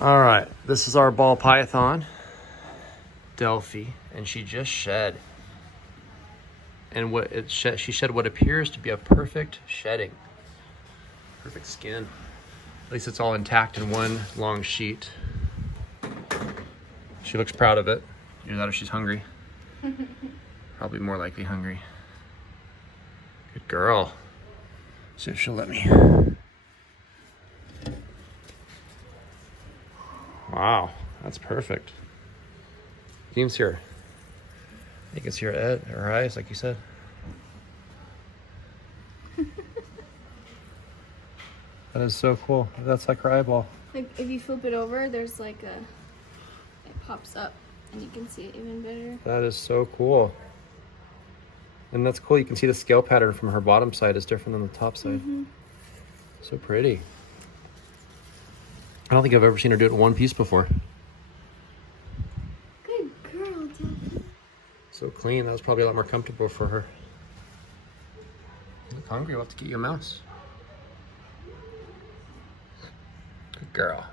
All right, this is our ball python, Delphi, and she just shed. And she shed what appears to be a perfect shedding. Perfect skin. At least it's all intact in one long sheet. She looks proud of it. Either that or she's hungry. Probably more likely hungry. Good girl. See if she'll let me. Wow, that's perfect. You can see her. You can see her eyes, like you said. That is so cool. That's like her eyeball. Like if you flip it over, there's like it pops up and you can see it even better. That is so cool. And that's cool. You can see the scale pattern from her bottom side is different than the top side. So pretty. I don't think I've ever seen her do it in one piece before. Good girl, Delphi. So clean. That was probably a lot more comfortable for her. You look hungry. We'll have to get you a mouse. Good girl.